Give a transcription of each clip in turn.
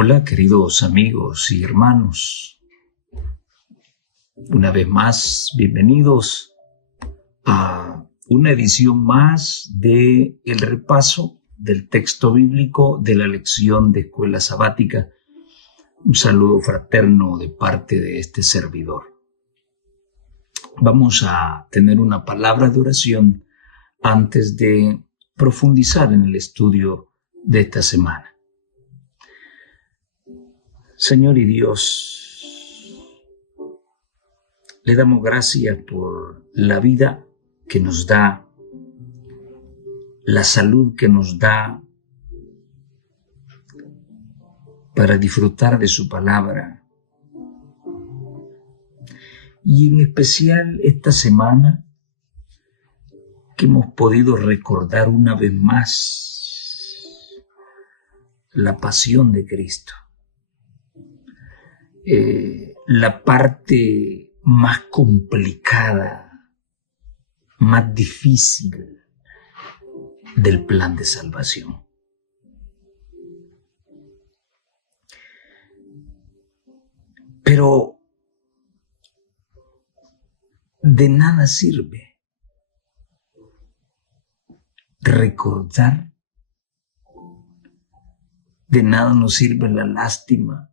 Hola, queridos amigos y hermanos. Una vez más, bienvenidos a una edición más de el repaso del texto bíblico de la lección de Escuela Sabática. Un saludo fraterno de parte de este servidor. Vamos a tener una palabra de oración antes de profundizar en el estudio de esta semana. Señor y Dios, le damos gracias por la vida que nos da, la salud que nos da para disfrutar de su palabra. Y en especial esta semana que hemos podido recordar una vez más la pasión de Cristo. La parte más complicada, más difícil del plan de salvación. Pero de nada sirve recordar, de nada nos sirve la lástima.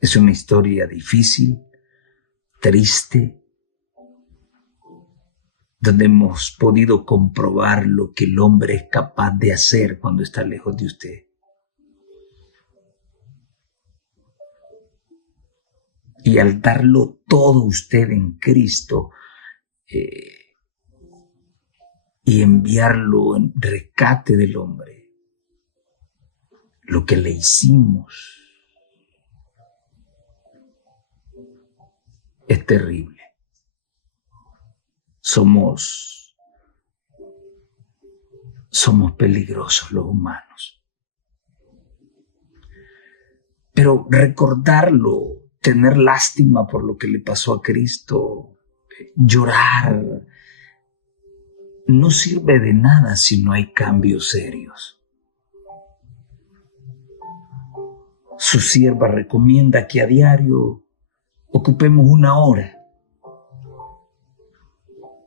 Es una historia difícil, triste, donde hemos podido comprobar lo que el hombre es capaz de hacer cuando está lejos de usted. Y al darlo todo usted en Cristo y enviarlo en rescate del hombre, lo que le hicimos es terrible. Somos peligrosos los humanos. Pero recordarlo, tener lástima por lo que le pasó a Cristo, llorar, no sirve de nada si no hay cambios serios. Su sierva recomienda que a diario ocupemos una hora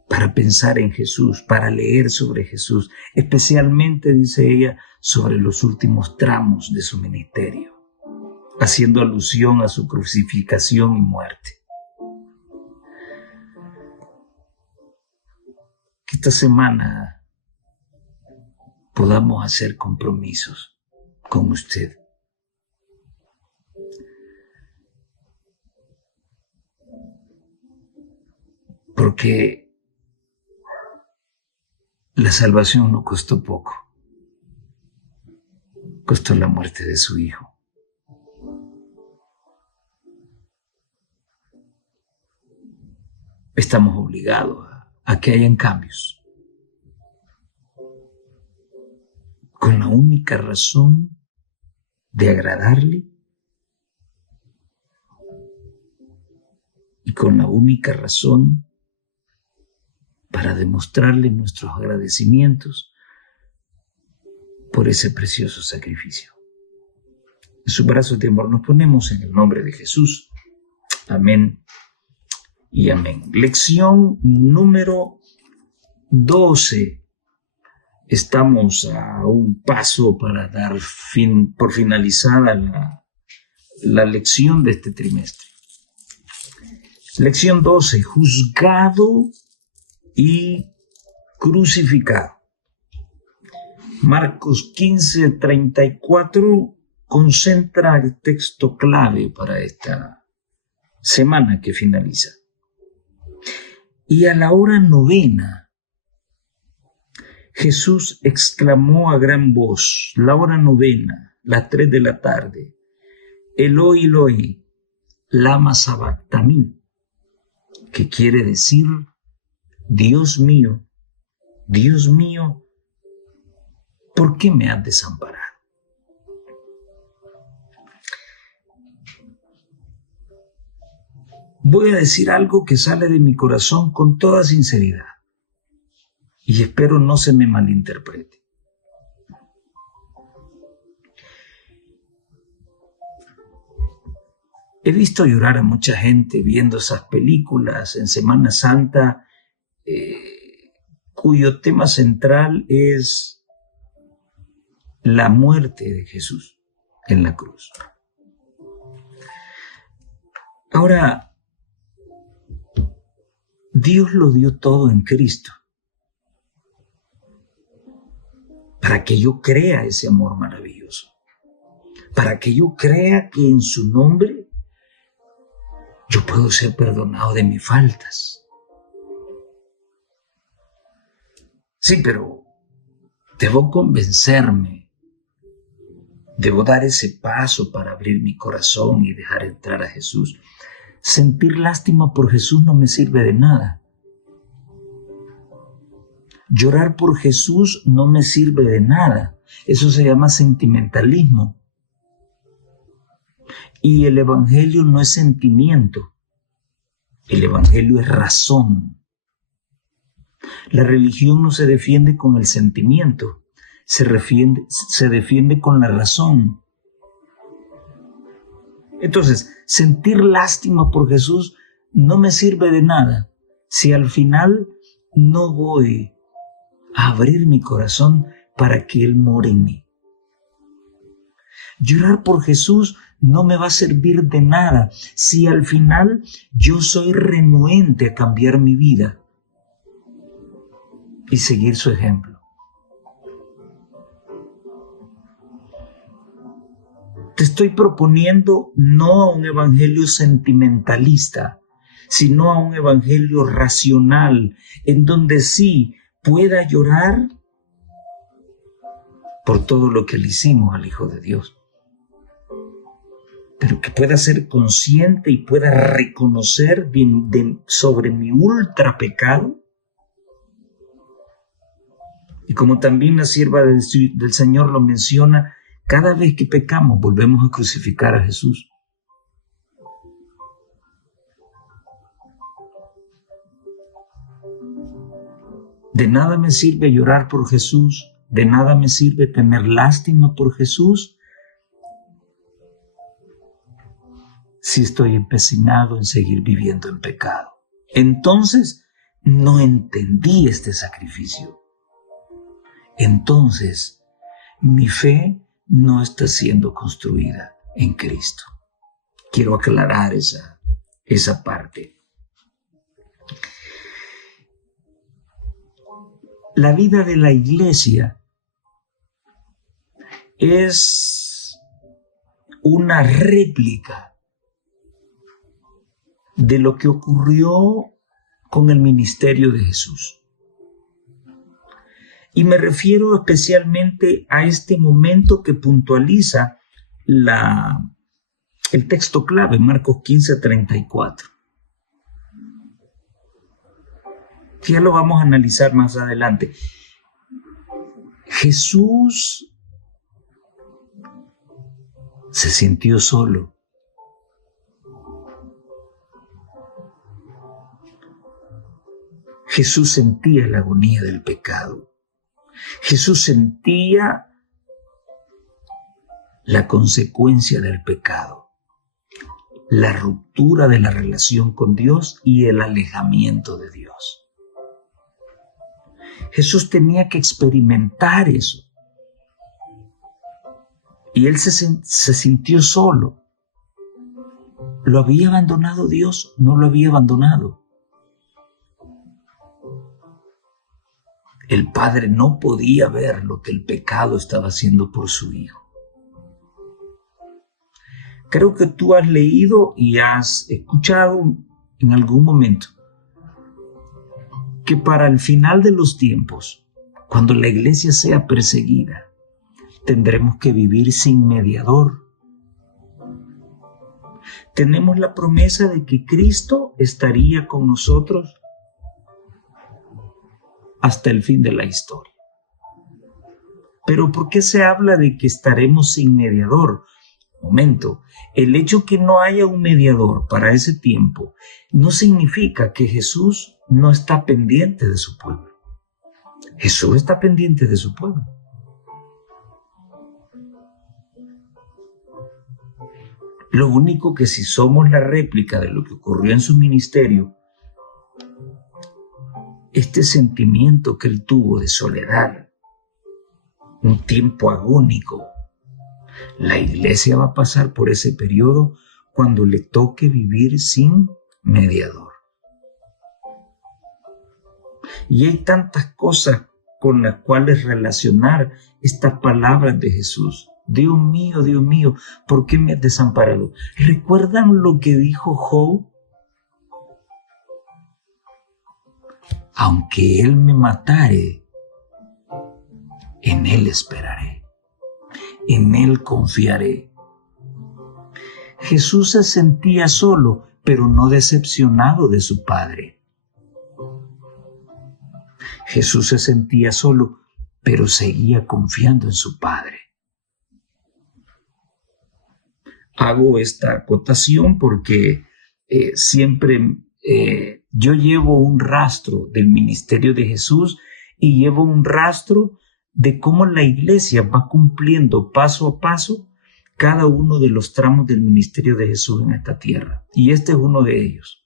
para pensar en Jesús, para leer sobre Jesús, especialmente, dice ella, sobre los últimos tramos de su ministerio, haciendo alusión a su crucifixión y muerte. Que esta semana podamos hacer compromisos con usted. Porque la salvación no costó poco. Costó la muerte de su Hijo. Estamos obligados a que hayan cambios. Con la única razón de agradarle y con la única razón para demostrarle nuestros agradecimientos por ese precioso sacrificio. En sus brazos de amor nos ponemos en el nombre de Jesús. Amén y amén. Lección número 12. Estamos a un paso para dar por finalizada la lección de este trimestre. Lección 12. Juzgado y crucificado. Marcos 15:34 concentra el texto clave para esta semana que finaliza. Y a la hora 9, Jesús exclamó a gran voz, la hora 9, las 3 de la tarde, Eloi, Eloi, lama sabactani, que quiere decir, Dios mío, ¿por qué me has desamparado? Voy a decir algo que sale de mi corazón con toda sinceridad y espero no se me malinterprete. He visto llorar a mucha gente viendo esas películas en Semana Santa, cuyo tema central es la muerte de Jesús en la cruz. Ahora, Dios lo dio todo en Cristo para que yo crea ese amor maravilloso, para que yo crea que en su nombre yo puedo ser perdonado de mis faltas. Sí, pero debo convencerme, debo dar ese paso para abrir mi corazón y dejar entrar a Jesús. Sentir lástima por Jesús no me sirve de nada. Llorar por Jesús no me sirve de nada. Eso se llama sentimentalismo. Y el Evangelio no es sentimiento. El Evangelio es razón. La religión no se defiende con el sentimiento, se defiende con la razón. Entonces, sentir lástima por Jesús no me sirve de nada si al final no voy a abrir mi corazón para que Él more en mí. Llorar por Jesús no me va a servir de nada si al final yo soy renuente a cambiar mi vida y seguir su ejemplo. Te estoy proponiendo no a un evangelio sentimentalista, sino a un evangelio racional, en donde sí pueda llorar por todo lo que le hicimos al Hijo de Dios, pero que pueda ser consciente y pueda reconocer sobre mi ultra pecado. Y como también la sierva del Señor lo menciona, cada vez que pecamos volvemos a crucificar a Jesús. De nada me sirve llorar por Jesús, de nada me sirve tener lástima por Jesús si estoy empecinado en seguir viviendo en pecado. Entonces no entendí este sacrificio. Entonces mi fe no está siendo construida en Cristo. Quiero aclarar esa parte. La vida de la iglesia es una réplica de lo que ocurrió con el ministerio de Jesús. Y me refiero especialmente a este momento que puntualiza el texto clave, Marcos 15:34. Ya lo vamos a analizar más adelante. Jesús se sintió solo. Jesús sentía la agonía del pecado. Jesús sentía la consecuencia del pecado, la ruptura de la relación con Dios y el alejamiento de Dios. Jesús tenía que experimentar eso. Y él se sintió solo. ¿Lo había abandonado Dios? No lo había abandonado. El Padre no podía ver lo que el pecado estaba haciendo por su Hijo. Creo que tú has leído y has escuchado en algún momento que para el final de los tiempos, cuando la iglesia sea perseguida, tendremos que vivir sin mediador. Tenemos la promesa de que Cristo estaría con nosotros hasta el fin de la historia. Pero ¿por qué se habla de que estaremos sin mediador? Momento, el hecho que no haya un mediador para ese tiempo no significa que Jesús no está pendiente de su pueblo. Jesús está pendiente de su pueblo. Lo único que si somos la réplica de lo que ocurrió en su ministerio, este sentimiento que él tuvo de soledad, un tiempo agónico, la iglesia va a pasar por ese periodo cuando le toque vivir sin mediador. Y hay tantas cosas con las cuales relacionar estas palabras de Jesús. Dios mío, ¿por qué me has desamparado? ¿Recuerdan lo que dijo Job? Aunque él me matare, en él esperaré, en él confiaré. Jesús se sentía solo, pero no decepcionado de su Padre. Jesús se sentía solo, pero seguía confiando en su Padre. Hago esta acotación porque siempre yo llevo un rastro del ministerio de Jesús y llevo un rastro de cómo la iglesia va cumpliendo paso a paso cada uno de los tramos del ministerio de Jesús en esta tierra. Y este es uno de ellos.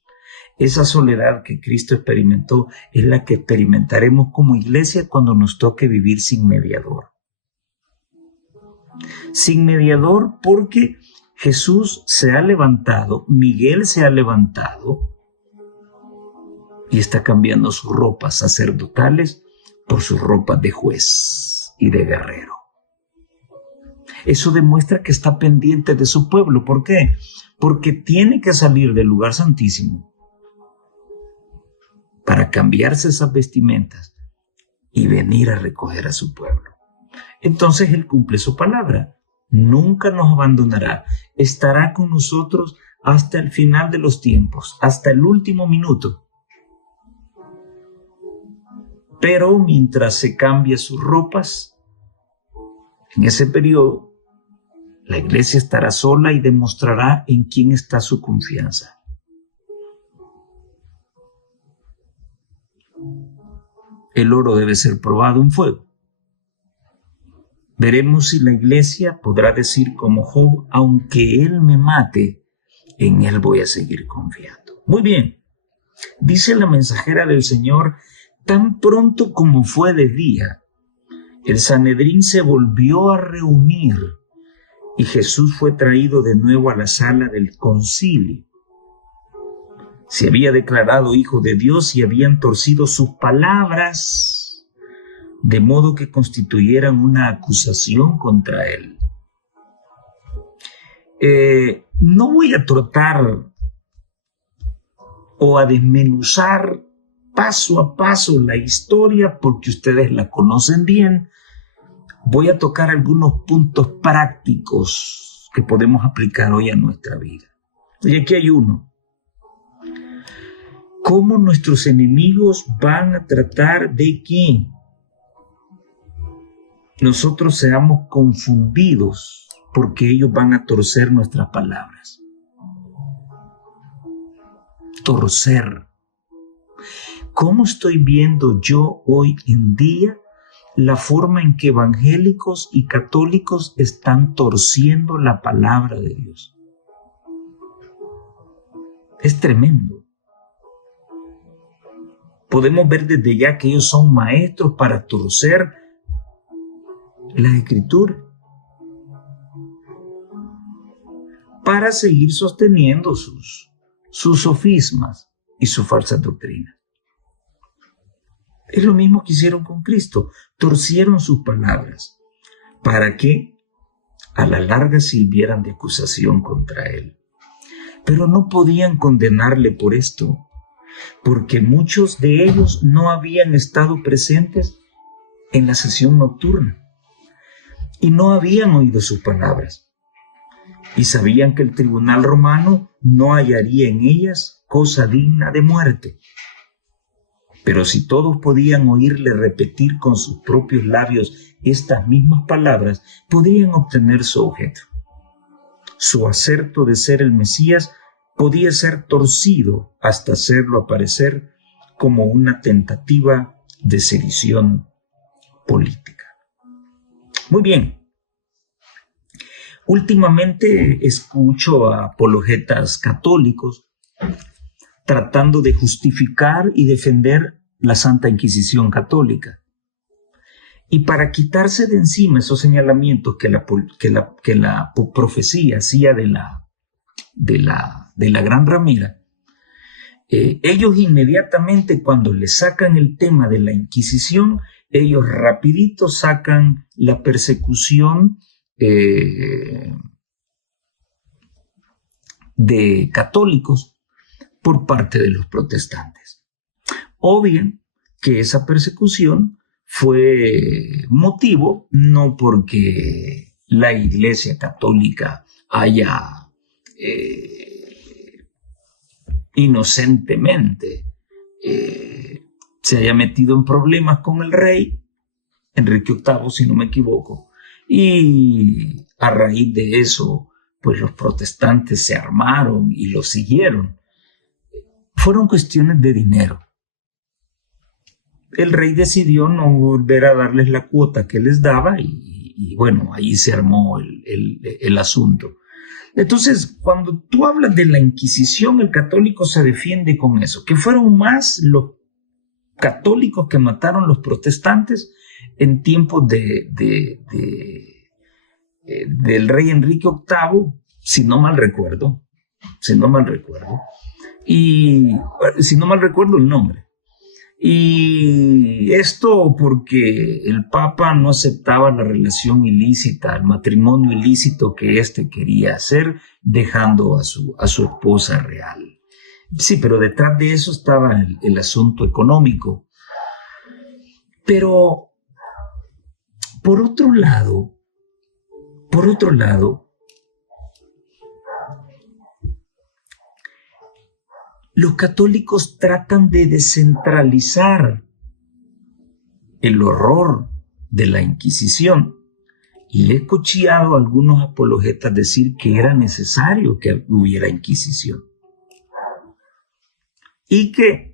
Esa soledad que Cristo experimentó es la que experimentaremos como iglesia cuando nos toque vivir sin mediador. Sin mediador porque Jesús se ha levantado, Miguel se ha levantado y está cambiando sus ropas sacerdotales por sus ropas de juez y de guerrero. Eso demuestra que está pendiente de su pueblo. ¿Por qué? Porque tiene que salir del lugar santísimo para cambiarse esas vestimentas y venir a recoger a su pueblo. Entonces Él cumple su palabra. Nunca nos abandonará. Estará con nosotros hasta el final de los tiempos, hasta el último minuto. Pero mientras se cambia sus ropas, en ese periodo, la iglesia estará sola y demostrará en quién está su confianza. El oro debe ser probado en fuego. Veremos si la iglesia podrá decir como Job, aunque él me mate, en él voy a seguir confiando. Muy bien, dice la mensajera del Señor, tan pronto como fue de día, el Sanedrín se volvió a reunir y Jesús fue traído de nuevo a la sala del concilio. Se había declarado hijo de Dios y habían torcido sus palabras, de modo que constituyeran una acusación contra él. No voy a tratar o a desmenuzar paso a paso la historia porque ustedes la conocen bien. Voy a tocar algunos puntos prácticos que podemos aplicar hoy a nuestra vida. Y aquí hay uno. ¿Cómo nuestros enemigos van a tratar de que nosotros seamos confundidos porque ellos van a torcer nuestras palabras? Torcer. ¿Cómo estoy viendo yo hoy en día la forma en que evangélicos y católicos están torciendo la palabra de Dios? Es tremendo. Podemos ver desde ya que ellos son maestros para torcer la Escritura, para seguir sosteniendo sus sofismas y su falsa doctrina. Es lo mismo que hicieron con Cristo, torcieron sus palabras para que a la larga sirvieran de acusación contra él. Pero no podían condenarle por esto, porque muchos de ellos no habían estado presentes en la sesión nocturna y no habían oído sus palabras y sabían que el tribunal romano no hallaría en ellas cosa digna de muerte. Pero si todos podían oírle repetir con sus propios labios estas mismas palabras, podrían obtener su objeto. Su aserto de ser el Mesías podía ser torcido hasta hacerlo aparecer como una tentativa de sedición política. Muy bien. Últimamente escucho a apologetas católicos tratando de justificar y defender la Santa Inquisición católica. Y para quitarse de encima esos señalamientos que la profecía hacía de la Gran Ramera, ellos inmediatamente, cuando le sacan el tema de la Inquisición, ellos rapidito sacan la persecución de católicos por parte de los protestantes. O bien que esa persecución fue motivo no porque la Iglesia Católica haya inocentemente se haya metido en problemas con el rey Enrique VIII, si no me equivoco, y a raíz de eso, pues los protestantes se armaron y lo siguieron. Fueron cuestiones de dinero. El rey decidió no volver a darles la cuota que les daba y bueno, ahí se armó el asunto. Entonces, cuando tú hablas de la Inquisición, el católico se defiende con eso, que fueron más los católicos que mataron los protestantes en tiempos del rey Enrique VIII, si no mal recuerdo el nombre. Y esto porque el Papa no aceptaba la relación ilícita, el matrimonio ilícito que éste quería hacer, dejando a su esposa real. Sí, pero detrás de eso estaba el asunto económico. Pero, por otro lado, los católicos tratan de descentralizar el horror de la Inquisición. Y he escuchado a algunos apologetas decir que era necesario que hubiera Inquisición. Y que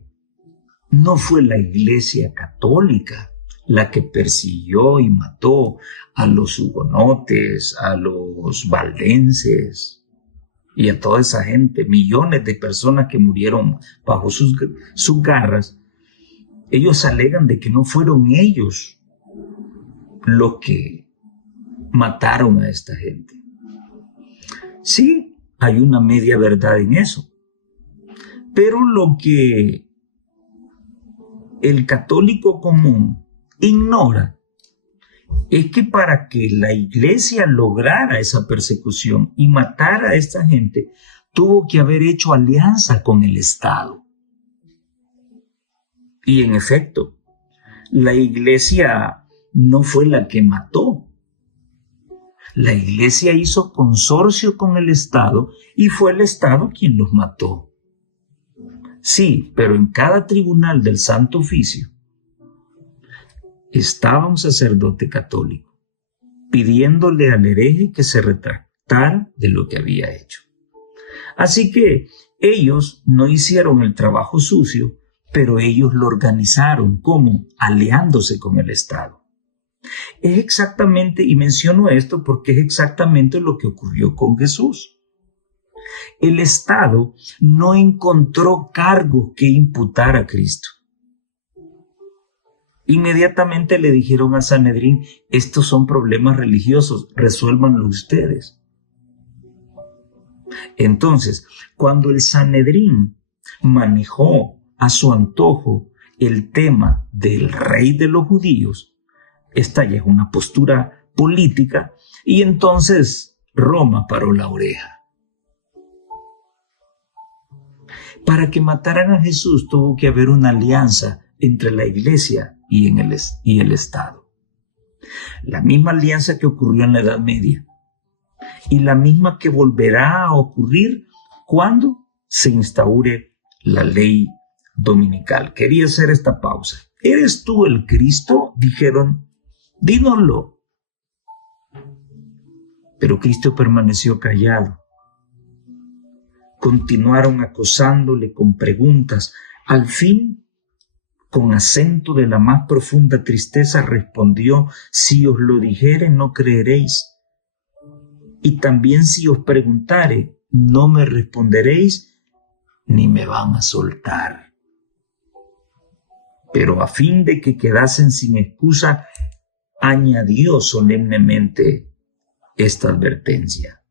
no fue la Iglesia Católica la que persiguió y mató a los hugonotes, a los valdenses y a toda esa gente, millones de personas que murieron bajo sus garras. Ellos alegan de que no fueron ellos los que mataron a esta gente. Sí, hay una media verdad en eso. Pero lo que el católico común ignora es que para que la Iglesia lograra esa persecución y matara a esta gente, tuvo que haber hecho alianza con el Estado. Y en efecto, la Iglesia no fue la que mató. La Iglesia hizo consorcio con el Estado y fue el Estado quien los mató. Sí, pero en cada tribunal del Santo Oficio estaba un sacerdote católico pidiéndole al hereje que se retractara de lo que había hecho. Así que ellos no hicieron el trabajo sucio, pero ellos lo organizaron. ¿Cómo? Aliándose con el Estado. Es exactamente, y menciono esto porque es exactamente lo que ocurrió con Jesús. El Estado no encontró cargos que imputar a Cristo. Inmediatamente le dijeron a Sanedrín: estos son problemas religiosos, resuélvanlo ustedes. Entonces, cuando el Sanedrín manejó a su antojo el tema del rey de los judíos, esta ya es una postura política, y entonces Roma paró la oreja. Para que mataran a Jesús tuvo que haber una alianza entre la Iglesia y el Estado. La misma alianza que ocurrió en la Edad Media y la misma que volverá a ocurrir cuando se instaure la ley dominical. Quería hacer esta pausa. ¿Eres tú el Cristo? Dijeron, dínoslo. Pero Cristo permaneció callado. Continuaron acosándole con preguntas. Al fin, con acento de la más profunda tristeza, respondió: si os lo dijere, no creeréis. Y también si os preguntare, no me responderéis, ni me van a soltar. Pero a fin de que quedasen sin excusa, añadió solemnemente esta advertencia.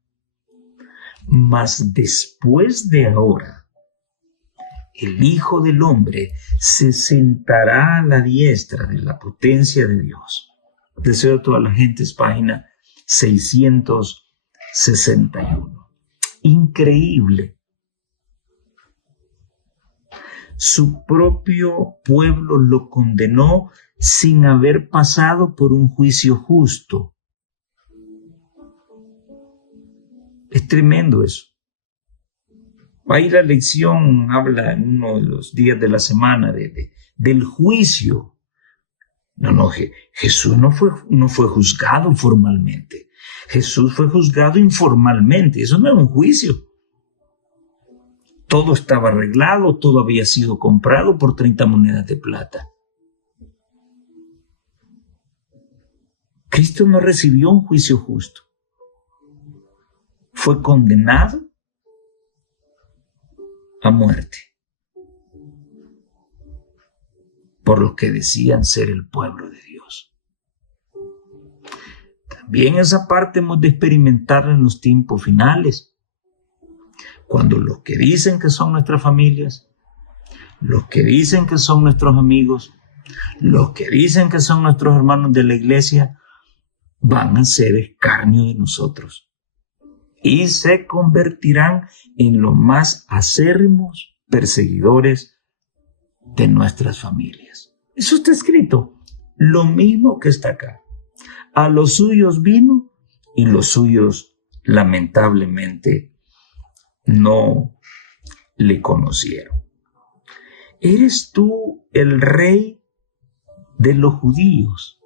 Mas después de ahora, el Hijo del Hombre se sentará a la diestra de la potencia de Dios. Deseo a toda la gente, es página 661. Increíble. Su propio pueblo lo condenó sin haber pasado por un juicio justo. Es tremendo eso. Ahí la lección habla en uno de los días de la semana del juicio. No, Jesús no fue juzgado formalmente. Jesús fue juzgado informalmente. Eso no era un juicio. Todo estaba arreglado, todo había sido comprado por 30 monedas de plata. Cristo no recibió un juicio justo. Fue condenado a muerte por los que decían ser el pueblo de Dios. También esa parte hemos de experimentarla en los tiempos finales, cuando los que dicen que son nuestras familias, los que dicen que son nuestros amigos, los que dicen que son nuestros hermanos de la iglesia, van a ser escarnio de nosotros y se convertirán en los más acérrimos perseguidores de nuestras familias. Eso está escrito, lo mismo que está acá. A los suyos vino y los suyos lamentablemente no le conocieron. ¿Eres tú el rey de los judíos?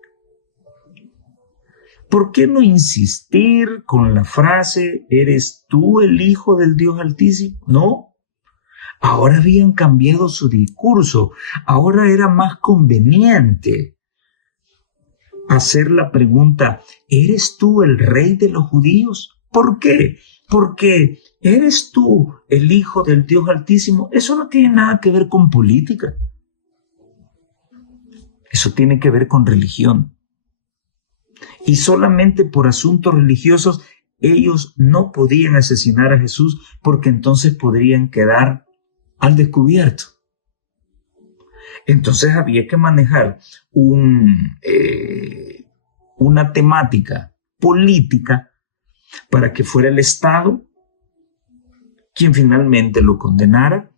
¿Por qué no insistir con la frase, ¿eres tú el Hijo del Dios Altísimo? No. Ahora habían cambiado su discurso. Ahora era más conveniente hacer la pregunta, ¿eres tú el rey de los judíos? ¿Por qué? Porque ¿eres tú el Hijo del Dios Altísimo? Eso no tiene nada que ver con política. Eso tiene que ver con religión. Y solamente por asuntos religiosos ellos no podían asesinar a Jesús porque entonces podrían quedar al descubierto. Entonces había que manejar una temática política para que fuera el Estado quien finalmente lo condenara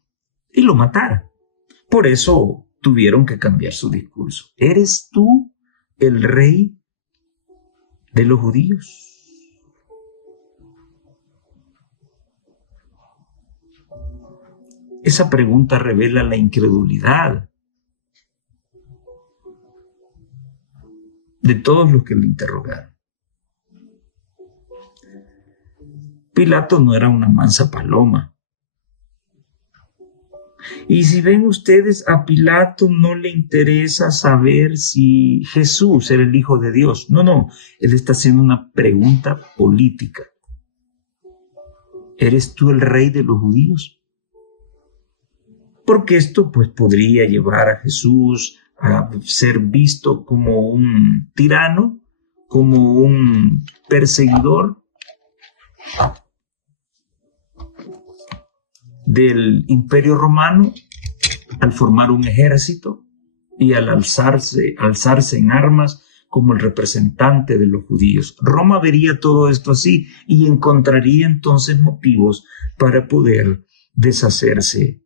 y lo matara. Por eso tuvieron que cambiar su discurso. ¿Eres tú el rey de los judíos? Esa pregunta revela la incredulidad de todos los que le interrogaron. Pilato no era una mansa paloma. Y si ven ustedes, a Pilato no le interesa saber si Jesús era el Hijo de Dios. No, él está haciendo una pregunta política. ¿Eres tú el rey de los judíos? Porque esto pues podría llevar a Jesús a ser visto como un tirano, como un perseguidor del Imperio Romano al formar un ejército y al alzarse en armas como el representante de los judíos. Roma vería todo esto así y encontraría entonces motivos para poder deshacerse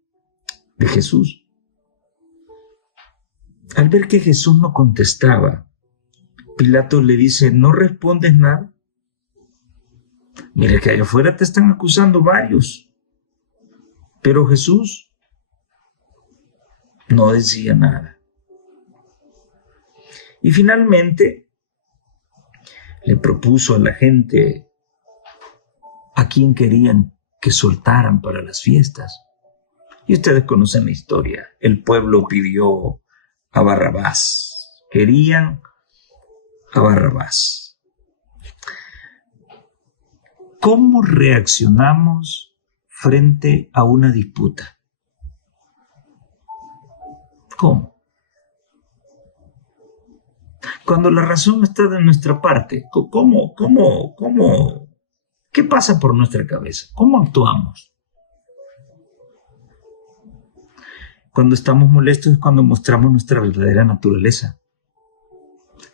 de Jesús. Al ver que Jesús no contestaba, Pilato le dice, ¿no respondes nada? Mira que allá afuera te están acusando varios. Pero Jesús no decía nada. Y finalmente le propuso a la gente a quien querían que soltaran para las fiestas. Y ustedes conocen la historia. El pueblo pidió a Barrabás. Querían a Barrabás. ¿Cómo reaccionamos frente a una disputa? ¿Cómo? Cuando la razón está de nuestra parte, ¿qué pasa por nuestra cabeza? ¿Cómo actuamos? Cuando estamos molestos es cuando mostramos nuestra verdadera naturaleza.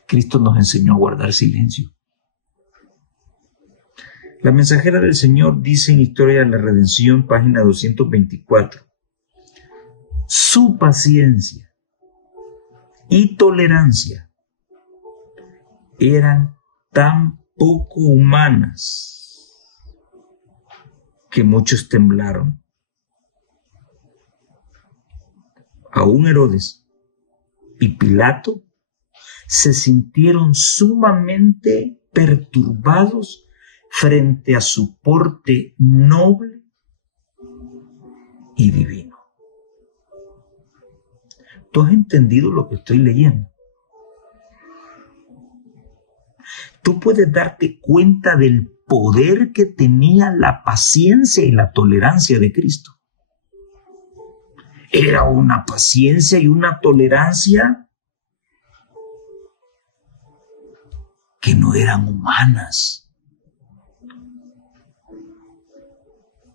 Cristo nos enseñó a guardar silencio. La mensajera del Señor dice en Historia de la Redención, página 224, su paciencia y tolerancia eran tan poco humanas que muchos temblaron. Aún Herodes y Pilato se sintieron sumamente perturbados frente a su porte noble y divino. ¿Tú has entendido lo que estoy leyendo? Tú puedes darte cuenta del poder que tenía la paciencia y la tolerancia de Cristo. Era una paciencia y una tolerancia que no eran humanas.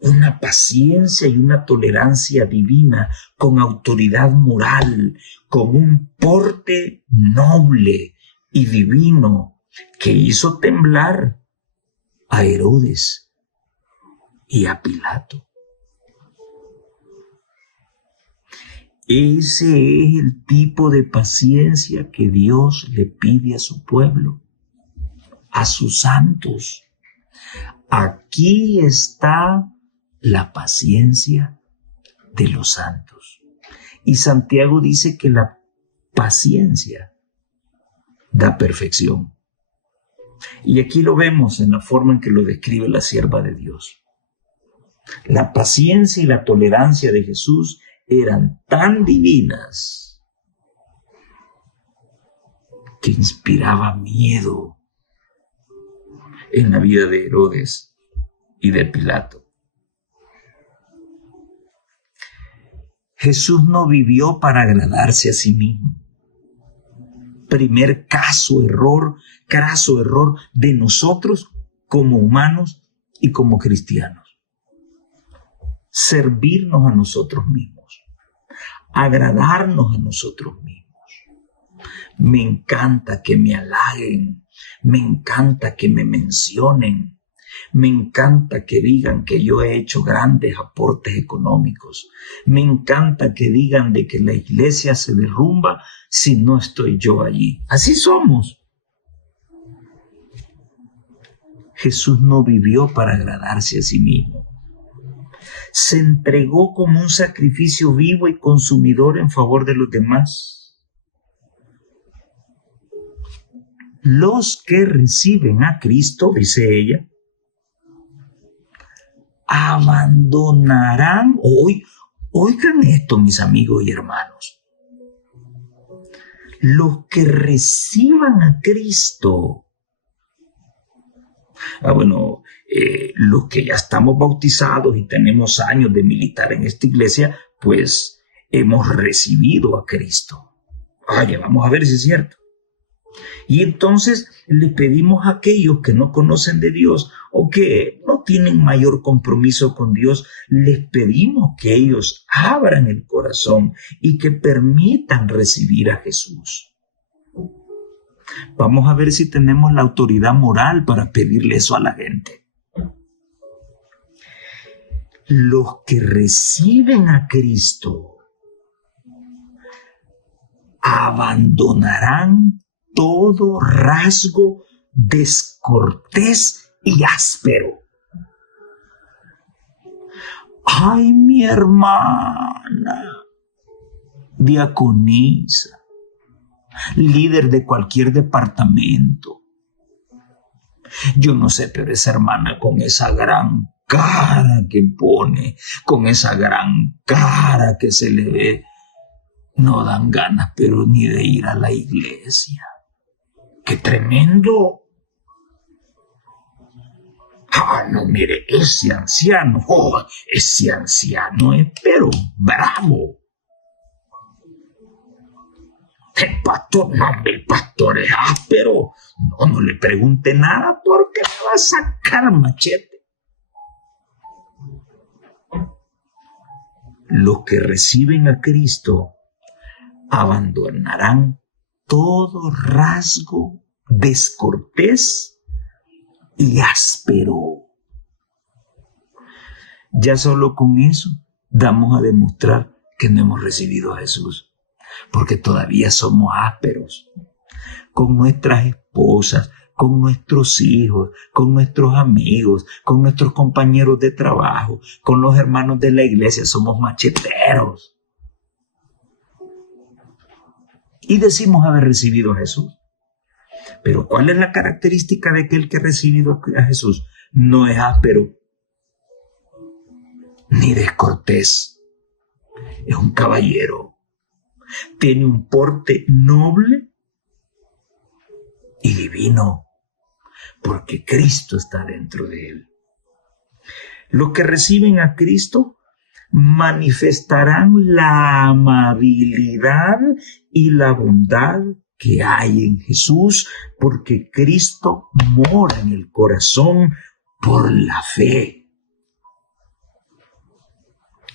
Una paciencia y una tolerancia divina con autoridad moral, con un porte noble y divino que hizo temblar a Herodes y a Pilato. Ese es el tipo de paciencia que Dios le pide a su pueblo, a sus santos. Aquí está la paciencia de los santos. Y Santiago dice que la paciencia da perfección. Y aquí lo vemos en la forma en que lo describe la sierva de Dios. La paciencia y la tolerancia de Jesús eran tan divinas que inspiraba miedo en la vida de Herodes y de Pilato. Jesús no vivió para agradarse a sí mismo. Primer craso error de nosotros como humanos y como cristianos. Servirnos a nosotros mismos, agradarnos a nosotros mismos. Me encanta que me halaguen, me encanta que me mencionen, me encanta que digan que yo he hecho grandes aportes económicos, me encanta que digan de que la iglesia se derrumba si no estoy yo allí. Así somos. Jesús no vivió para agradarse a sí mismo. Se entregó como un sacrificio vivo y consumidor en favor de los demás. Los que reciben a Cristo, dice ella, abandonarán, oigan esto, mis amigos y hermanos, los que reciban a Cristo, los que ya estamos bautizados y tenemos años de militar en esta iglesia, pues hemos recibido a Cristo. Oye, vamos a ver si es cierto. Y entonces le pedimos a aquellos que no conocen de Dios o que no tienen mayor compromiso con Dios, les pedimos que ellos abran el corazón y que permitan recibir a Jesús. Vamos a ver si tenemos la autoridad moral para pedirle eso a la gente. Los que reciben a Cristo abandonarán todo rasgo descortés y áspero. Ay, mi hermana, diaconisa, líder de cualquier departamento. Yo no sé, pero esa hermana con esa gran cara que pone, con esa gran cara que se le ve, no dan ganas, pero ni de ir a la iglesia. ¡Qué tremendo! Ah, no, mire, ese anciano es pero bravo. El pastor, no, el pastor es áspero. No le pregunte nada porque me va a sacar machete. Los que reciben a Cristo abandonarán todo rasgo descortés y áspero. Ya solo con eso damos a demostrar que no hemos recibido a Jesús, porque todavía somos ásperos con nuestras esposas, con nuestros hijos, con nuestros amigos, con nuestros compañeros de trabajo, con los hermanos de la iglesia. Somos macheteros. Y decimos haber recibido a Jesús. Pero ¿cuál es la característica de aquel que ha recibido a Jesús? No es áspero ni descortés. Es un caballero. Tiene un porte noble y divino, porque Cristo está dentro de él. Los que reciben a Cristo manifestarán la amabilidad y la bondad que hay en Jesús, porque Cristo mora en el corazón por la fe.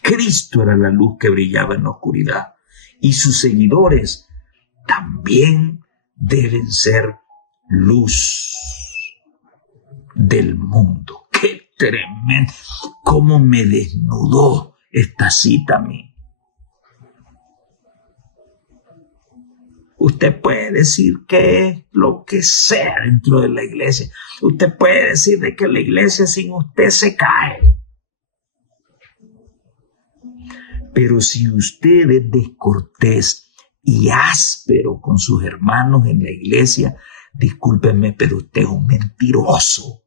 Cristo era la luz que brillaba en la oscuridad, y sus seguidores también deben ser luz del mundo. ¡Qué tremendo! ¿Cómo me desnudó esta cita a mí? Usted puede decir que es lo que sea dentro de la iglesia. Usted puede decir de que la iglesia sin usted se cae. Pero si usted es descortés y áspero con sus hermanos en la iglesia, discúlpenme, pero usted es un mentiroso.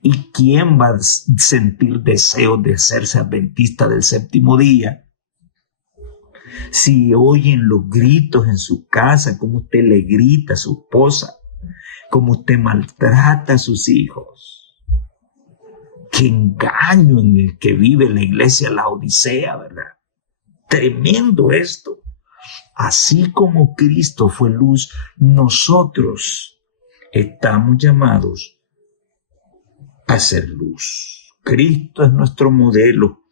¿Y quién va a sentir deseo de hacerse adventista del séptimo día si oyen los gritos en su casa, cómo usted le grita a su esposa, cómo usted maltrata a sus hijos? Qué engaño en el que vive la iglesia La Odisea, ¿verdad? Tremendo esto. Así como Cristo fue luz, nosotros estamos llamados a ser luz. Cristo es nuestro modelo,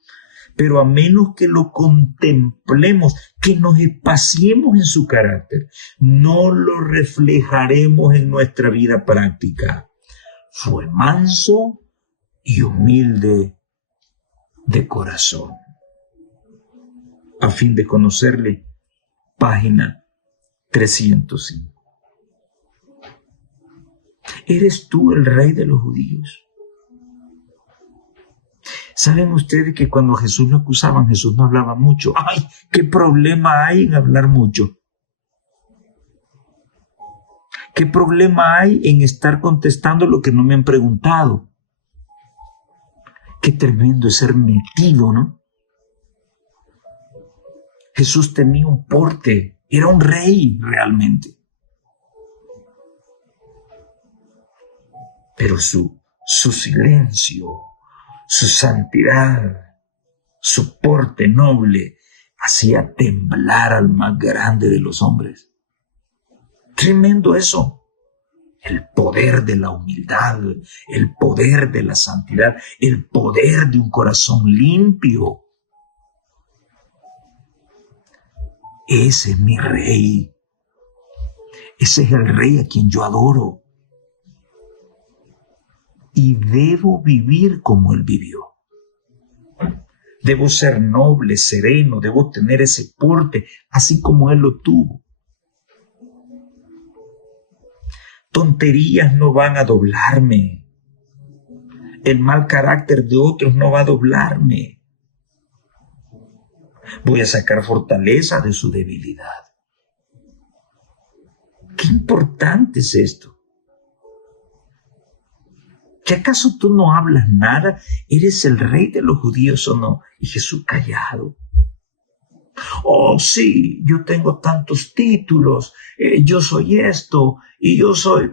pero a menos que lo contemplemos, que nos espaciemos en su carácter, no lo reflejaremos en nuestra vida práctica. Fue manso y humilde de corazón. A fin de conocerle, página 305. ¿Eres tú el rey de los judíos? ¿Saben ustedes que cuando Jesús lo acusaban, Jesús no hablaba mucho? ¡Ay! ¿Qué problema hay en hablar mucho? ¿Qué problema hay en estar contestando lo que no me han preguntado? Qué tremendo es ser metido, ¿no? Jesús tenía un porte, era un rey realmente. Pero su silencio, su santidad, su porte noble hacía temblar al más grande de los hombres. Tremendo eso. El poder de la humildad, el poder de la santidad, el poder de un corazón limpio. Ese es mi rey. Ese es el rey a quien yo adoro. Y debo vivir como él vivió. Debo ser noble, sereno, debo tener ese porte, así como él lo tuvo. Tonterías no van a doblarme. El mal carácter de otros no va a doblarme. Voy a sacar fortaleza de su debilidad. Qué importante es esto. ¿Que acaso tú no hablas nada? ¿Eres el rey de los judíos o no? Y Jesús callado. Oh, sí, yo tengo tantos títulos, yo soy esto y yo soy...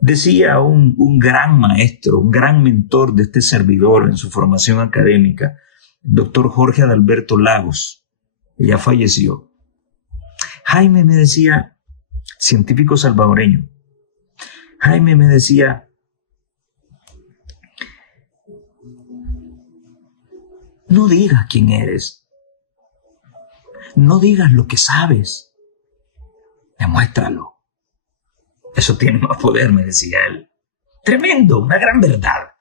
Decía un gran maestro, un gran mentor de este servidor en su formación académica, el doctor Jorge Adalberto Lagos, que ya falleció. Jaime me decía, científico salvadoreño, Jaime me decía, no digas quién eres, no digas lo que sabes, demuéstralo. Eso tiene más poder, me decía él. Tremendo, una gran verdad.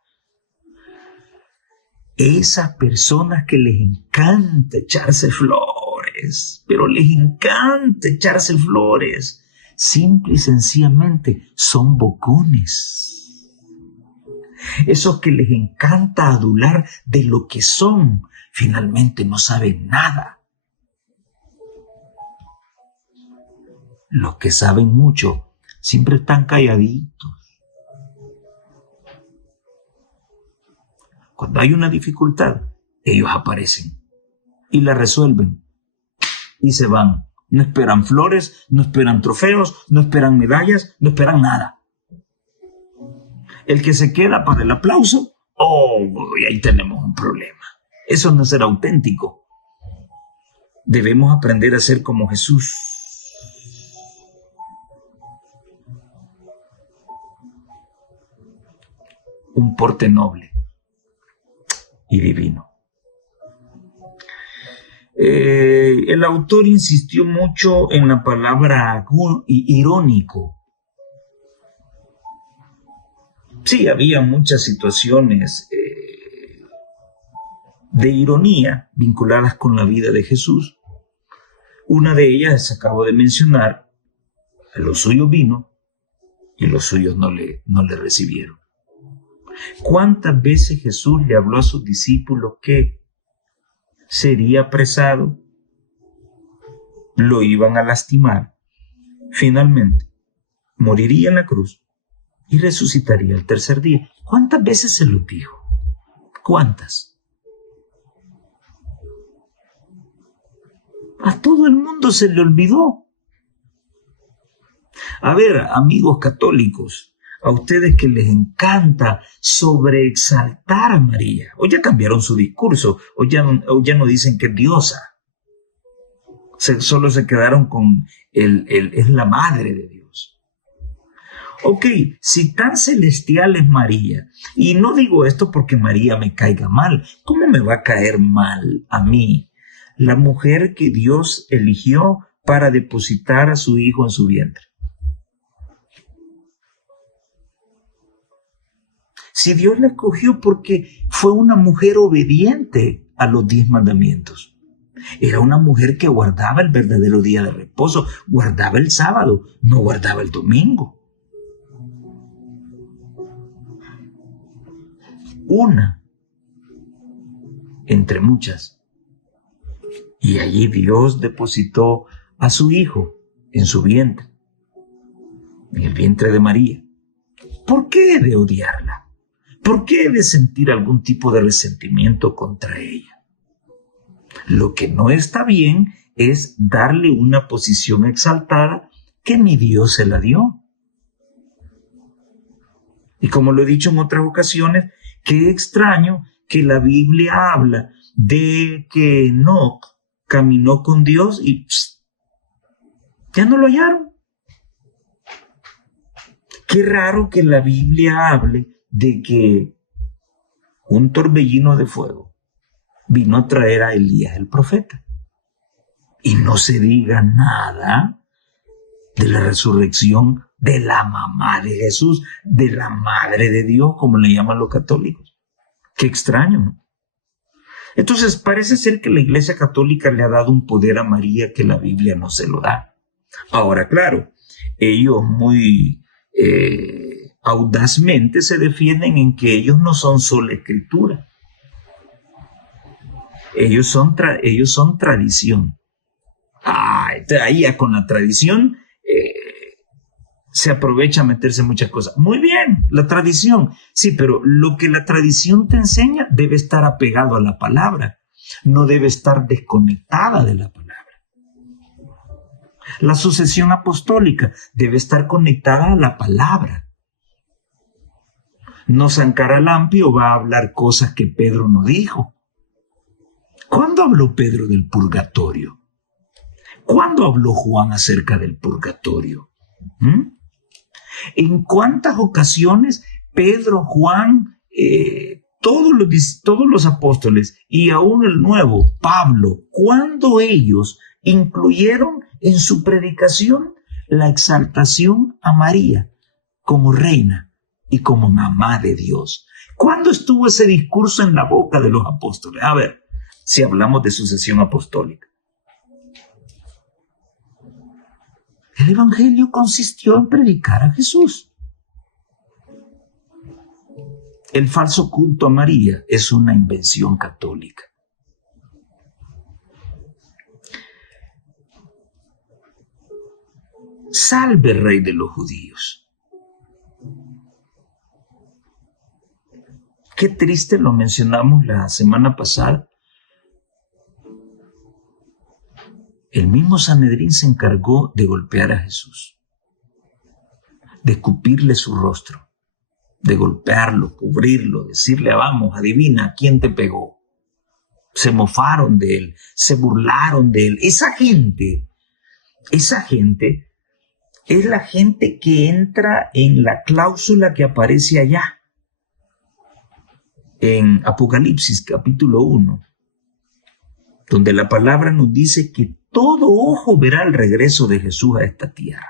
Esas personas que les encanta echarse flores, pero les encanta echarse flores, simple y sencillamente son bocones. Esos que les encanta adular de lo que son, finalmente no saben nada. Los que saben mucho siempre están calladitos. Cuando hay una dificultad, ellos aparecen y la resuelven y se van. No esperan flores, no esperan trofeos, no esperan medallas, no esperan nada. El que se queda para el aplauso, ahí tenemos un problema. Eso no será auténtico. Debemos aprender a ser como Jesús. Un porte noble y divino. El autor insistió mucho en la palabra irónico. Sí, había muchas situaciones de ironía vinculadas con la vida de Jesús. Una de ellas acabo de mencionar, a los suyos vino y los suyos no le recibieron. ¿Cuántas veces Jesús le habló a sus discípulos que sería apresado, lo iban a lastimar, finalmente moriría en la cruz y resucitaría el tercer día? ¿Cuántas veces se lo dijo? ¿Cuántas? A todo el mundo se le olvidó. A ver, amigos católicos, a ustedes que les encanta sobreexaltar a María, o ya cambiaron su discurso, o ya no dicen que es diosa, solo se quedaron con es la madre de Dios. Ok, si tan celestial es María, y no digo esto porque María me caiga mal, ¿cómo me va a caer mal a mí, la mujer que Dios eligió para depositar a su hijo en su vientre? Si Dios la escogió porque fue una mujer obediente a los 10 mandamientos. Era una mujer que guardaba el verdadero día de reposo, guardaba el sábado, no guardaba el domingo. Una entre muchas. Y allí Dios depositó a su hijo en su vientre, en el vientre de María. ¿Por qué he de odiarla? ¿Por qué he de sentir algún tipo de resentimiento contra ella? Lo que no está bien es darle una posición exaltada que ni Dios se la dio. Y como lo he dicho en otras ocasiones, qué extraño que la Biblia habla de que Enoc caminó con Dios y ya no lo hallaron. Qué raro que la Biblia hable de que un torbellino de fuego vino a traer a Elías el profeta. Y no se diga nada de la resurrección de la mamá de Jesús, de la madre de Dios, como le llaman los católicos. Qué extraño, ¿no? Entonces parece ser que la Iglesia Católica le ha dado un poder a María que la Biblia no se lo da. Ahora, claro, ellos muy audazmente se defienden en que ellos no son solo escritura. Ellos son tradición. Ahí ya con la tradición se aprovecha a meterse muchas cosas. Muy bien, la tradición. Sí, pero lo que la tradición te enseña debe estar apegado a la palabra. No debe estar desconectada de la palabra. La sucesión apostólica debe estar conectada a la palabra. No, Sancaralampi va a hablar cosas que Pedro no dijo. ¿Cuándo habló Pedro del purgatorio? ¿Cuándo habló Juan acerca del purgatorio? ¿En cuántas ocasiones Pedro, Juan, todos los apóstoles y aún el nuevo, Pablo, cuándo ellos incluyeron en su predicación la exaltación a María como reina y como mamá de Dios? ¿Cuándo estuvo ese discurso en la boca de los apóstoles? A ver, si hablamos de sucesión apostólica. El evangelio consistió en predicar a Jesús. El falso culto a María es una invención católica. Salve, Rey de los judíos. Qué triste, lo mencionamos la semana pasada. El mismo Sanedrín se encargó de golpear a Jesús, de escupirle su rostro, de golpearlo, cubrirlo, decirle, vamos, adivina quién te pegó. Se mofaron de él, se burlaron de él. Esa gente es la gente que entra en la cláusula que aparece allá, en Apocalipsis capítulo 1, donde la palabra nos dice que todo ojo verá el regreso de Jesús a esta tierra.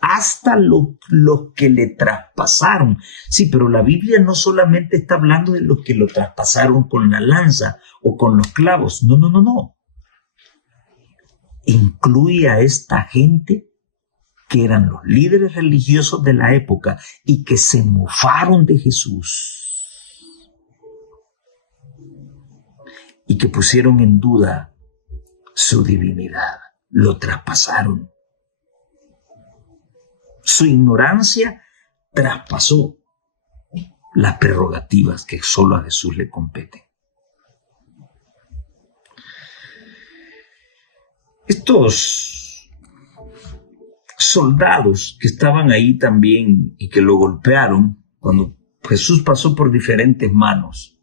Hasta los que le traspasaron. Sí, pero la Biblia no solamente está hablando de los que lo traspasaron con la lanza o con los clavos. No. Incluye a esta gente que eran los líderes religiosos de la época y que se mofaron de Jesús y que pusieron en duda su divinidad, lo traspasaron. Su ignorancia traspasó las prerrogativas que solo a Jesús le competen. Estos soldados que estaban ahí también y que lo golpearon, cuando Jesús pasó por diferentes manos,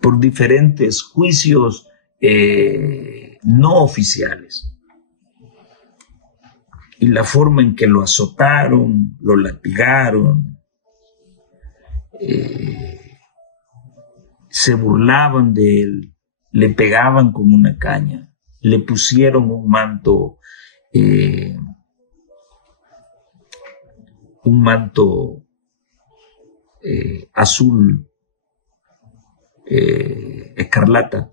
por diferentes juicios no oficiales, y la forma en que lo azotaron, lo latigaron, se burlaban de él, le pegaban con una caña, le pusieron un manto azul escarlata,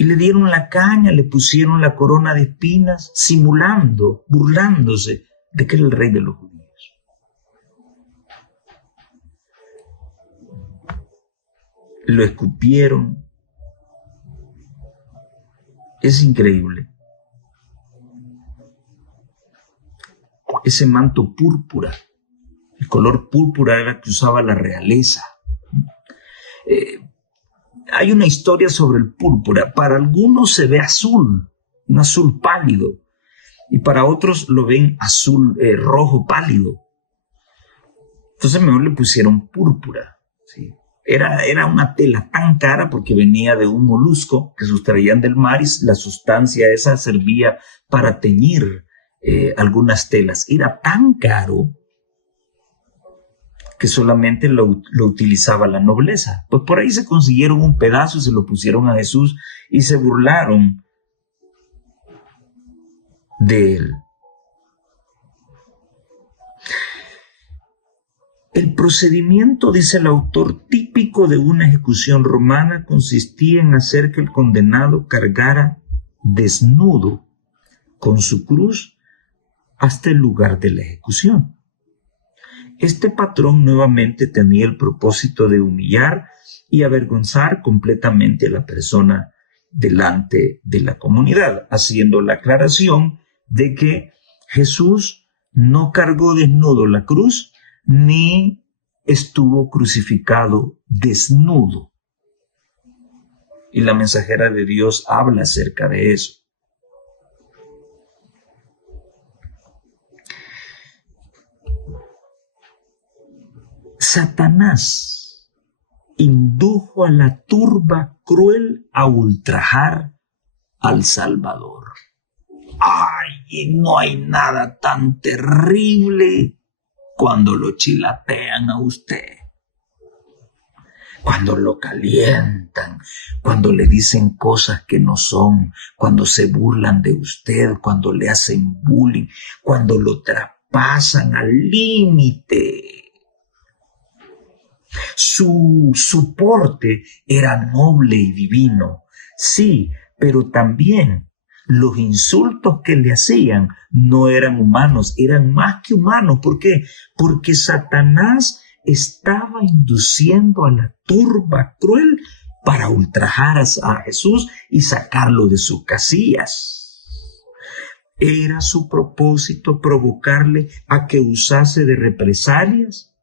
y le dieron la caña, le pusieron la corona de espinas, simulando, burlándose de que era el rey de los judíos. Lo escupieron. Es increíble. Ese manto púrpura, el color púrpura era el que usaba la realeza. Hay una historia sobre el púrpura. Para algunos se ve azul, un azul pálido, y para otros lo ven azul, rojo pálido. Entonces mejor le pusieron púrpura, ¿sí? Era una tela tan cara porque venía de un molusco que sustraían del mar y la sustancia esa servía para teñir algunas telas. Era tan caro que solamente lo utilizaba la nobleza. Pues por ahí se consiguieron un pedazo, se lo pusieron a Jesús y se burlaron de él. El procedimiento, dice el autor, típico de una ejecución romana consistía en hacer que el condenado cargara desnudo con su cruz hasta el lugar de la ejecución. Este patrón nuevamente tenía el propósito de humillar y avergonzar completamente a la persona delante de la comunidad, haciendo la aclaración de que Jesús no cargó desnudo la cruz ni estuvo crucificado desnudo. Y la mensajera de Dios habla acerca de eso. Satanás indujo a la turba cruel a ultrajar al Salvador. ¡Ay! No hay nada tan terrible cuando lo chilatean a usted, cuando lo calientan, cuando le dicen cosas que no son, cuando se burlan de usted, cuando le hacen bullying, cuando lo traspasan al límite. Su soporte era noble y divino, sí, pero también los insultos que le hacían no eran humanos, eran más que humanos. ¿Por qué? Porque Satanás estaba induciendo a la turba cruel para ultrajar a Jesús y sacarlo de sus casillas. ¿Era su propósito provocarle a que usase de represalias,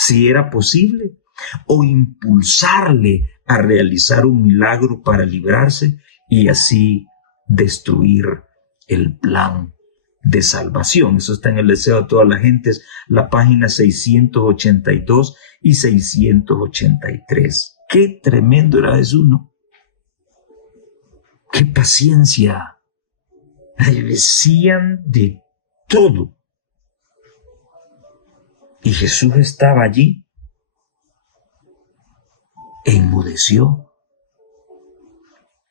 si era posible, o impulsarle a realizar un milagro para librarse y así destruir el plan de salvación? Eso está en el Deseo de todas las gentes, la página 682 y 683. Qué tremendo era Jesús, ¿no? Qué paciencia. Le decían de todo. Y Jesús estaba allí e enmudeció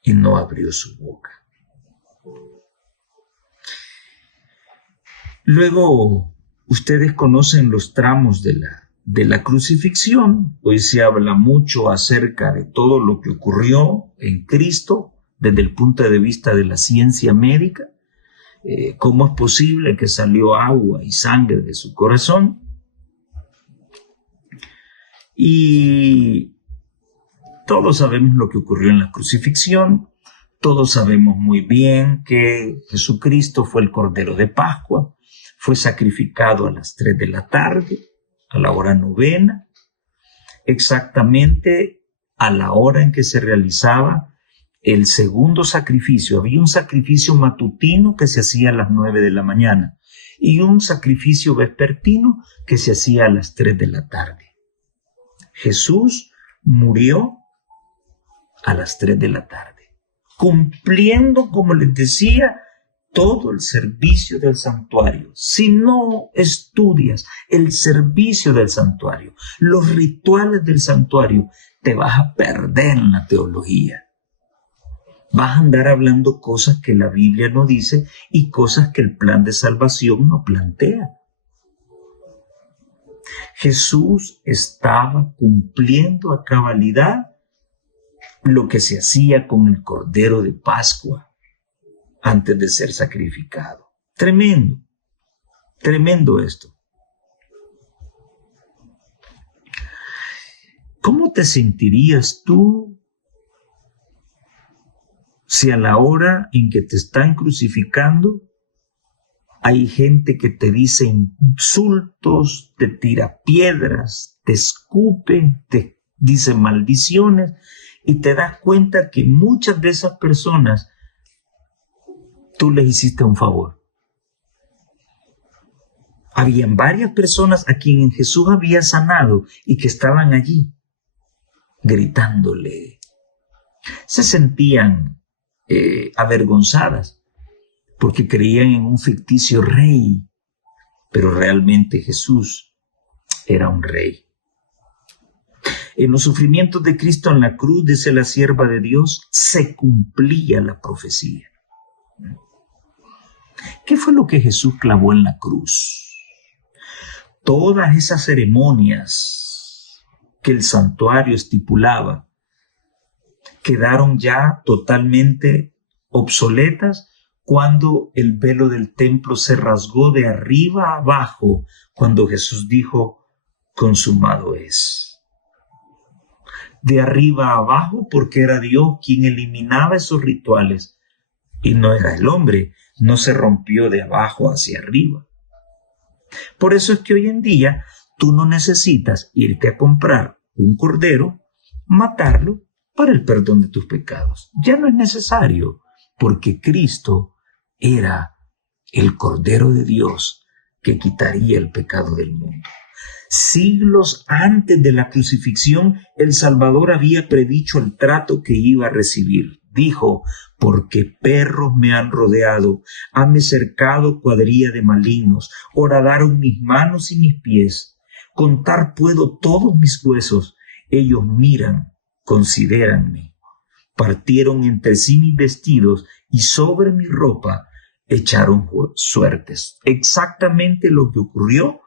y no abrió su boca. Luego, ustedes conocen los tramos de la crucifixión. Hoy se habla mucho acerca de todo lo que ocurrió en Cristo desde el punto de vista de la ciencia médica. ¿Cómo es posible que salió agua y sangre de su corazón? Y todos sabemos lo que ocurrió en la crucifixión. Todos sabemos muy bien que Jesucristo fue el Cordero de Pascua. Fue sacrificado a las 3 de la tarde, a la hora novena, exactamente a la hora en que se realizaba el segundo sacrificio. Había un sacrificio matutino que se hacía a las 9 de la mañana y un sacrificio vespertino que se hacía a las 3 de la tarde. Jesús murió a las 3 de la tarde, cumpliendo, como les decía, todo el servicio del santuario. Si no estudias el servicio del santuario, los rituales del santuario, te vas a perder en la teología. Vas a andar hablando cosas que la Biblia no dice y cosas que el plan de salvación no plantea. Jesús estaba cumpliendo a cabalidad lo que se hacía con el Cordero de Pascua antes de ser sacrificado. Tremendo, tremendo esto. ¿Cómo te sentirías tú si a la hora en que te están crucificando hay gente que te dice insultos, te tira piedras, te escupe, te dice maldiciones y te das cuenta que muchas de esas personas tú les hiciste un favor? Habían varias personas a quienes Jesús había sanado y que estaban allí gritándole. Se sentían avergonzadas porque creían en un ficticio rey, pero realmente Jesús era un rey. En los sufrimientos de Cristo en la cruz, dice la sierva de Dios, se cumplía la profecía. ¿Qué fue lo que Jesús clavó en la cruz? Todas esas ceremonias que el santuario estipulaba quedaron ya totalmente obsoletas cuando el velo del templo se rasgó de arriba a abajo, cuando Jesús dijo, consumado es. De arriba a abajo, porque era Dios quien eliminaba esos rituales y no era el hombre. No se rompió de abajo hacia arriba. Por eso es que hoy en día tú no necesitas irte a comprar un cordero, matarlo para el perdón de tus pecados. Ya no es necesario, porque Cristo era el Cordero de Dios que quitaría el pecado del mundo. Siglos antes de la crucifixión, el Salvador había predicho el trato que iba a recibir. Dijo: porque perros me han rodeado, hame cercado cuadrilla de malignos, horadaron mis manos y mis pies. Contar puedo todos mis huesos, ellos miran, considéranme. Partieron entre sí mis vestidos y sobre mi ropa echaron suertes. Exactamente lo que ocurrió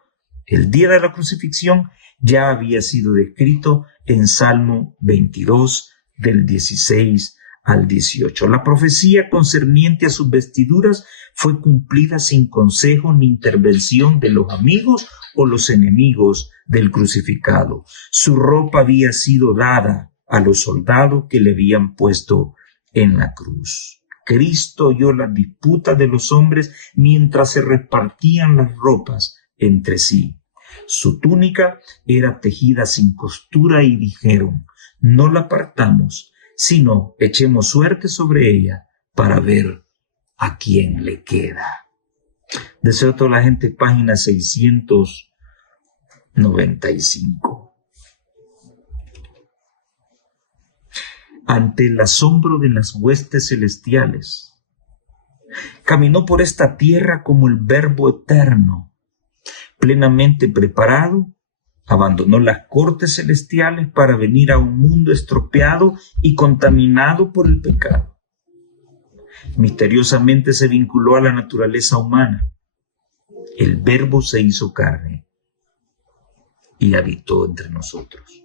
el día de la crucifixión ya había sido descrito en Salmo 22, del 16 al 18. La profecía concerniente a sus vestiduras fue cumplida sin consejo ni intervención de los amigos o los enemigos del crucificado. Su ropa había sido dada a los soldados que le habían puesto en la cruz. Cristo oyó las disputas de los hombres mientras se repartían las ropas entre sí. Su túnica era tejida sin costura y dijeron: no la partamos, sino echemos suerte sobre ella para ver a quién le queda. Deseo a toda la gente, página 695. Ante el asombro de las huestes celestiales, caminó por esta tierra como el Verbo eterno. Plenamente preparado, abandonó las cortes celestiales para venir a un mundo estropeado y contaminado por el pecado. Misteriosamente se vinculó a la naturaleza humana. El Verbo se hizo carne y habitó entre nosotros.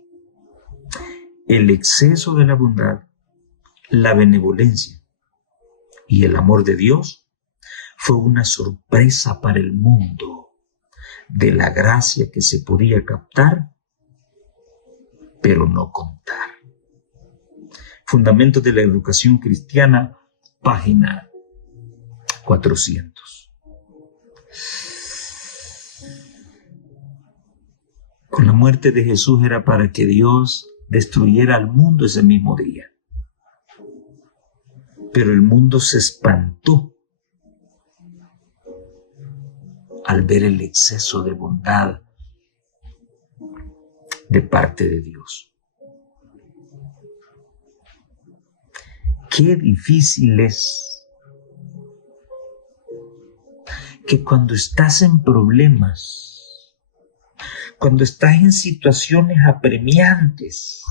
El exceso de la bondad, la benevolencia y el amor de Dios fue una sorpresa para el mundo de la gracia que se podía captar, pero no contar. Fundamentos de la educación cristiana, página 400. Con la muerte de Jesús era para que Dios destruyera al mundo ese mismo día. Pero el mundo se espantó al ver el exceso de bondad de parte de Dios. Qué difícil es que cuando estás en problemas, cuando estás en situaciones apremiantes,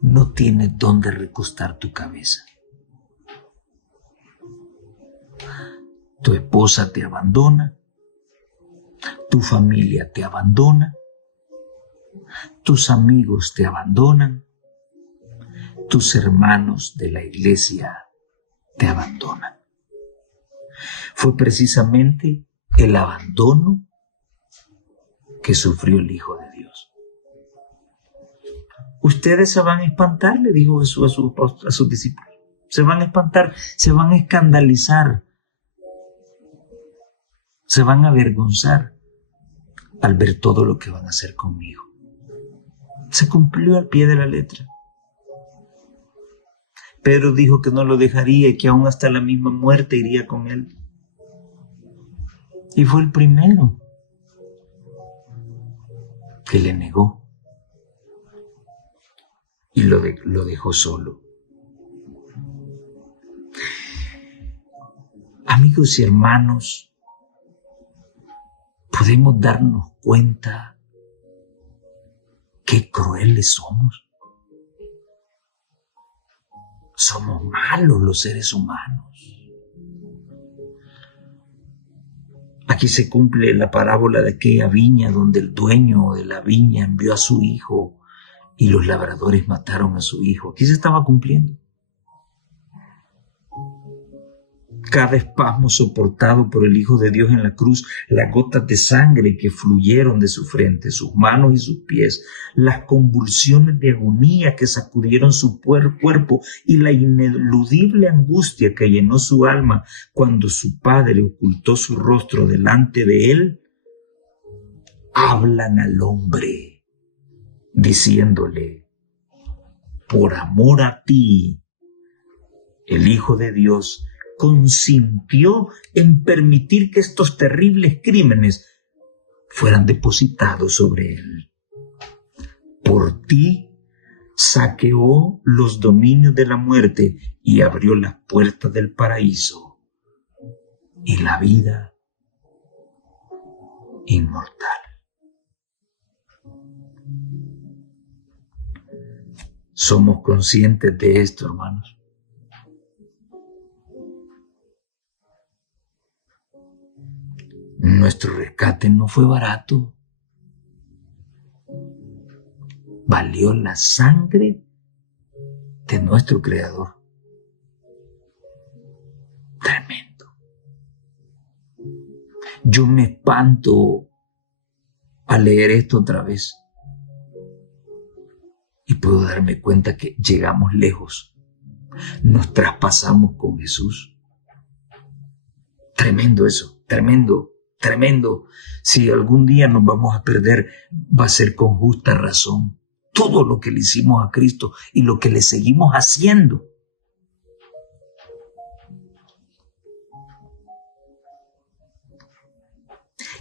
no tienes dónde recostar tu cabeza. Tu esposa te abandona, tu familia te abandona, tus amigos te abandonan, tus hermanos de la iglesia te abandonan. Fue precisamente el abandono que sufrió el Hijo de Dios. Ustedes se van a espantar, le dijo Jesús a sus discípulos. Se van a espantar, se van a escandalizar, se van a avergonzar al ver todo lo que van a hacer conmigo. Se cumplió al pie de la letra. Pedro dijo que no lo dejaría y que aún hasta la misma muerte iría con él. Y fue el primero que le negó y lo dejó solo. Amigos y hermanos, podemos darnos cuenta qué crueles somos. Somos malos los seres humanos. Aquí se cumple la parábola de aquella viña donde el dueño de la viña envió a su hijo y los labradores mataron a su hijo. Aquí se estaba cumpliendo. Cada espasmo soportado por el Hijo de Dios en la cruz, las gotas de sangre que fluyeron de su frente, sus manos y sus pies, las convulsiones de agonía que sacudieron su cuerpo y la ineludible angustia que llenó su alma cuando su padre ocultó su rostro delante de él, hablan al hombre diciéndole: por amor a ti, el Hijo de Dios consintió en permitir que estos terribles crímenes fueran depositados sobre él. Por ti saqueó los dominios de la muerte y abrió las puertas del paraíso y la vida inmortal. ¿Somos conscientes de esto, hermanos? Nuestro rescate no fue barato. Valió la sangre de nuestro Creador. Tremendo. Yo me espanto al leer esto otra vez y puedo darme cuenta que llegamos lejos. Nos traspasamos con Jesús. Tremendo eso, tremendo. Tremendo. Si algún día nos vamos a perder, va a ser con justa razón. Todo lo que le hicimos a Cristo y lo que le seguimos haciendo.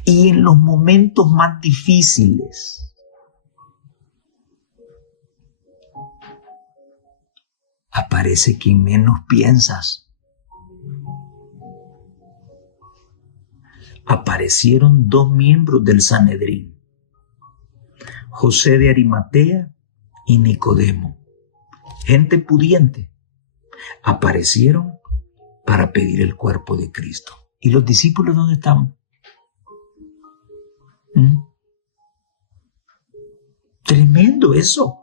Y en los momentos más difíciles, aparece quien menos piensas. Aparecieron dos miembros del Sanedrín, José de Arimatea y Nicodemo, gente pudiente. Aparecieron para pedir el cuerpo de Cristo. ¿Y los discípulos dónde estaban? Tremendo eso.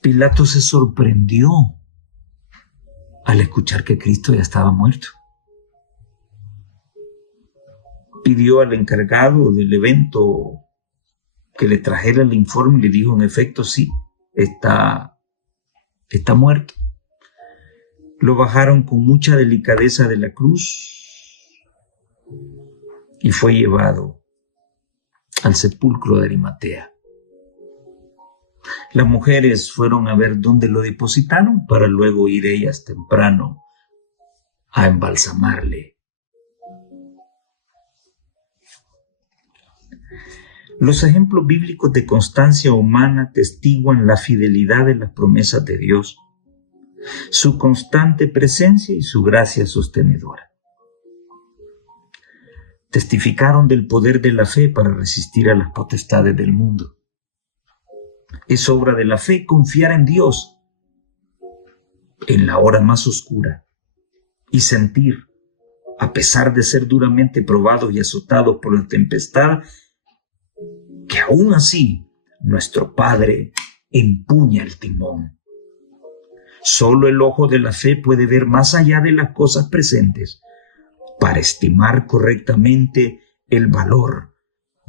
Pilato se sorprendió al escuchar que Cristo ya estaba muerto. Pidió al encargado del evento que le trajera el informe y le dijo, en efecto, sí, está muerto. Lo bajaron con mucha delicadeza de la cruz y fue llevado al sepulcro de Arimatea. Las mujeres fueron a ver dónde lo depositaron para luego ir ellas temprano a embalsamarle. Los ejemplos bíblicos de constancia humana testiguan la fidelidad de las promesas de Dios, su constante presencia y su gracia sostenedora. Testificaron del poder de la fe para resistir a las potestades del mundo. Es obra de la fe confiar en Dios en la hora más oscura y sentir, a pesar de ser duramente probados y azotados por la tempestad, que aún así nuestro Padre empuña el timón. Solo el ojo de la fe puede ver más allá de las cosas presentes para estimar correctamente el valor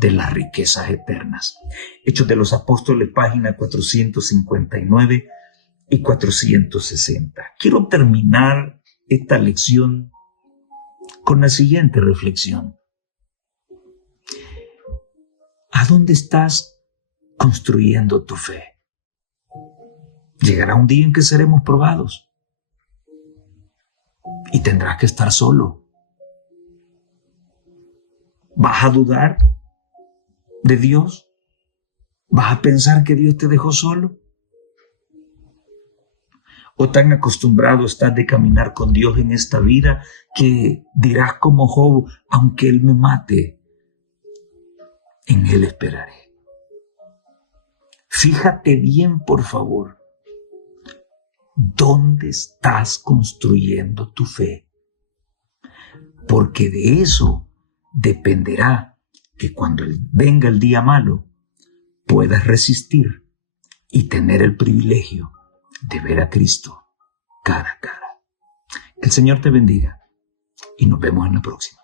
de las riquezas eternas. Hechos de los Apóstoles, página 459 y 460. Quiero terminar esta lección con la siguiente reflexión. ¿A dónde estás construyendo tu fe? Llegará un día en que seremos probados y tendrás que estar solo. ¿Vas a dudar de Dios? ¿Vas a pensar que Dios te dejó solo? ¿O tan acostumbrado estás de caminar con Dios en esta vida que dirás como Job, aunque Él me mate, en Él esperaré? Fíjate bien, por favor, ¿dónde estás construyendo tu fe? Porque de eso dependerá que cuando venga el día malo puedas resistir y tener el privilegio de ver a Cristo cara a cara. Que el Señor te bendiga y nos vemos en la próxima.